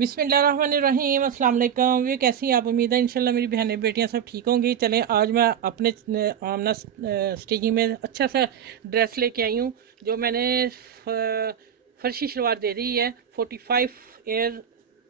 बिस्मिल्लाहिर्रहमानिर्रहीम अस्सलाम वालेकुम। ये कैसी हैं आप? उम्मीद है इंशाल्लाह मेरी बहनें बेटियां सब ठीक होंगी। चलें आज मैं अपने आमना स्टिचिंग में अच्छा सा ड्रेस लेके आई हूँ जो मैंने फर्शी शलवार दे दी है 45 ईयर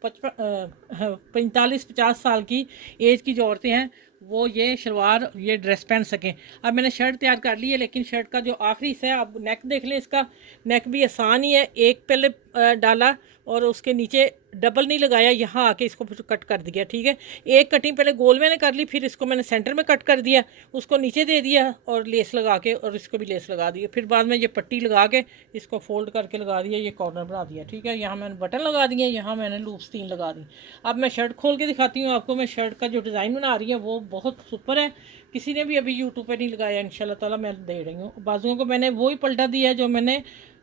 45-50 साल की एज की जो औरतें हैं वो ये शलवार ये ड्रेस पहन सकें। अब मैंने शर्ट तैयार कर ली है, लेकिन शर्ट का जो आखिरी हिस्सा है, अब नेक देख लें। इसका नेक भी आसान ही है, एक पहले डाला और उसके नीचे डबल नहीं लगाया, यहाँ आके इसको कट कर दिया। ठीक है, एक कटिंग पहले गोल मैंने कर ली, फिर इसको मैंने सेंटर में कट कर दिया, उसको नीचे दे दिया और लेस लगा के और इसको भी लेस लगा दिया। फिर बाद में ये पट्टी लगा के इसको फोल्ड करके लगा दिया, ये कॉर्नर बना दिया। ठीक है, यहाँ मैंने बटन लगा दिए, यहाँ मैंने लूप्स 3 लगा दी। अब मैं शर्ट खोल के दिखाती हूँ आपको। मैं शर्ट का जो डिज़ाइन बना रही है वो बहुत सुपर है, किसी ने भी अभी यूट्यूब पर नहीं लगाया। इंशाल्लाह ताला मैं दे रही हूँ। बाजुओं को मैंने वही पलटा दिया है जो मैंने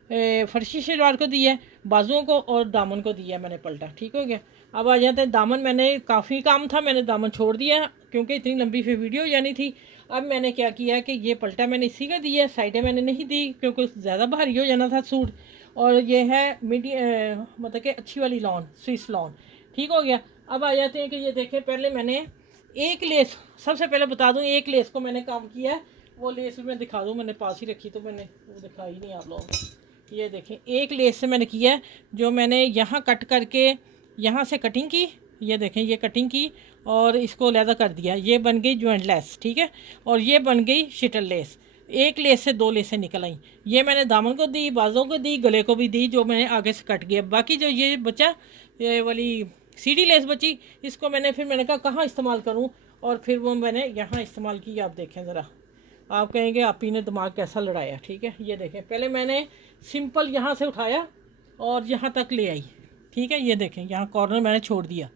फर्शी शलवार को दी है, बाजुओं को और दामन को दिया मैंने पलटा। ठीक हो गया। अब आ जाते हैं दामन। मैंने काफ़ी काम था, मैंने दामन छोड़ दिया क्योंकि इतनी लंबी फिर वीडियो हो जानी थी। अब मैंने क्या किया कि ये पलटा मैंने इसी का दिया है, साइडें मैंने नहीं दी क्योंकि ज़्यादा भारी हो जाना था सूट। और ये है मतलब कि अच्छी वाली लॉन, स्विस लॉन। ठीक हो गया। अब आ जाते हैं कि ये देखें, पहले मैंने एक लेस, सबसे पहले बता दूँ, एक लेस को मैंने काम किया है। वो लेस भी मैं दिखा दूँ, मैंने पास ही रखी तो मैंने वो दिखाई नहीं आप लोगों को। ये देखें, एक लेस से मैंने किया है जो मैंने यहाँ कट करके यहाँ से कटिंग की। ये देखें, ये कटिंग की और इसको लैदा कर दिया, ये बन गई जॉइंट लेस। ठीक है, और ये बन गई शिटल लेस। एक लेस से 2 लेसें निकल आई। ये मैंने दामन को दी, बाजों को दी, गले को भी दी, जो मैंने आगे से कट गया। बाकी जो ये बचा, ये वाली सीढ़ी लेस बची, इसको मैंने कहा कहाँ इस्तेमाल करूँ, और फिर वो मैंने यहाँ इस्तेमाल की। आप देखें ज़रा, आप कहेंगे आप ही ने दिमाग कैसा लड़ाया। ठीक है, ये देखें, पहले मैंने सिंपल यहाँ से उठाया और यहाँ तक ले आई। ठीक है, ये देखें, यहाँ कॉर्नर मैंने छोड़ दिया।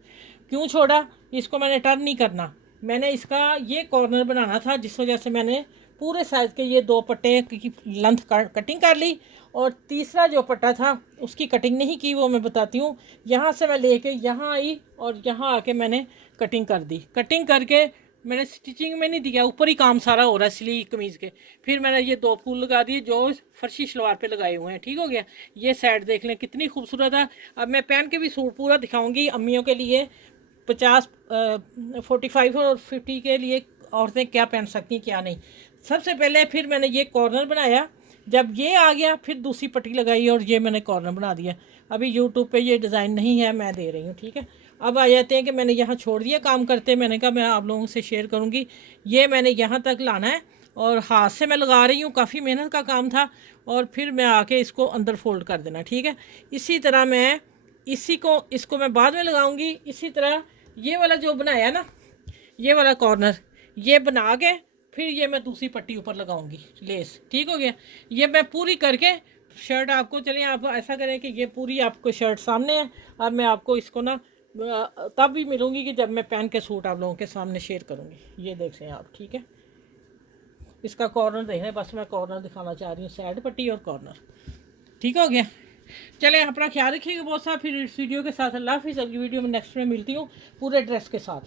क्यों छोड़ा? इसको मैंने टर्न नहीं करना, मैंने इसका ये कॉर्नर बनाना था, जिस वजह से मैंने पूरे साइज़ के ये 2 पट्टे की लेंथ कटिंग कर ली। और तीसरा जो पट्टा था उसकी कटिंग नहीं की, वो मैं बताती हूँ। यहाँ से मैं लेके यहाँ आई और यहाँ आके मैंने कटिंग कर दी। कटिंग करके मैंने स्टिचिंग में नहीं दिया, ऊपर ही काम सारा हो रहा है सिली कमीज़ के। फिर मैंने ये 2 फूल लगा दिए जो फर्शी शलवार पे लगाए हुए हैं। ठीक हो गया। ये साइड देख लें कितनी खूबसूरत है। अब मैं पहन के भी सूट पूरा दिखाऊंगी अम्मियों के लिए, 45 और 50 के लिए औरतें क्या पहन सकती हैं क्या नहीं। सबसे पहले फिर मैंने ये कॉर्नर बनाया, जब ये आ गया फिर दूसरी पट्टी लगाई और ये मैंने कॉर्नर बना दिया। अभी यूट्यूब पे ये डिज़ाइन नहीं है, मैं दे रही हूँ। ठीक है, अब आ जाते हैं कि मैंने यहाँ छोड़ दिया काम करते। मैंने कहा मैं आप लोगों से शेयर करूँगी। ये मैंने यहाँ तक लाना है और हाथ से मैं लगा रही हूँ, काफ़ी मेहनत का काम था। और फिर मैं आके इसको अंदर फोल्ड कर देना। ठीक है, इसी तरह मैं इसको मैं बाद में लगाऊंगी। इसी तरह ये वाला जो बनाया ना, ये वाला कॉर्नर, ये बना के फिर ये मैं दूसरी पट्टी ऊपर लगाऊंगी लेस। ठीक हो गया। ये मैं पूरी करके शर्ट आपको, चलिए आप ऐसा करें कि ये पूरी आपको शर्ट सामने है। अब मैं आपको इसको ना तब भी मिलूंगी कि जब मैं पहन के सूट आप लोगों के सामने शेयर करूंगी। ये देख लें आप। ठीक है, इसका कॉर्नर देख लें, बस मैं कॉर्नर दिखाना चाह रही हूँ, साइड पट्टी और कॉर्नर। ठीक हो गया। चलें, अपना ख्याल रखिएगा बहुत सारा। फिर इस वीडियो के साथ अल्लाह हाफिज़। अगली वीडियो में नेक्स्ट में मिलती हूँ पूरे ड्रेस के साथ।